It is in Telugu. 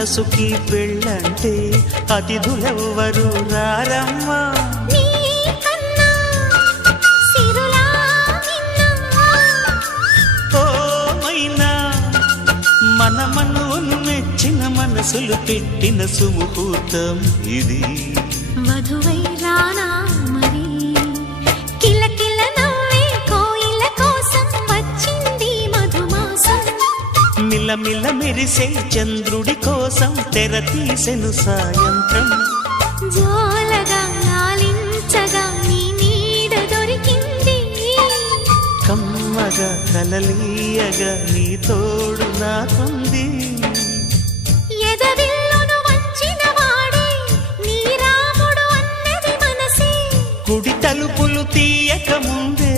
మనసుకి పెళ్ళంటే అతిథులెవ్వరు రారమ్మా. మన మనవును మెచ్చిన మనసులు పెట్టిన సుముహూర్తం ఇది. వధువై రానా మరి కిల కిల నవ్వే కోయిల కోసం వచ్చింది మధుమాసం. మిలమిల మెరిసే చంద్రుడి కోసం తెర తీసెను సాయంత్రం. జోలగా లాలించగా నీ నీడ దొరికింది. కమ్మగా కలలీయగా నీ తోడు నాకుంది. ఎదవిల్లును వంచిన వాడే నీ రాముడు అన్నది మనసే. కుడి తలుపులు తీయక ముందే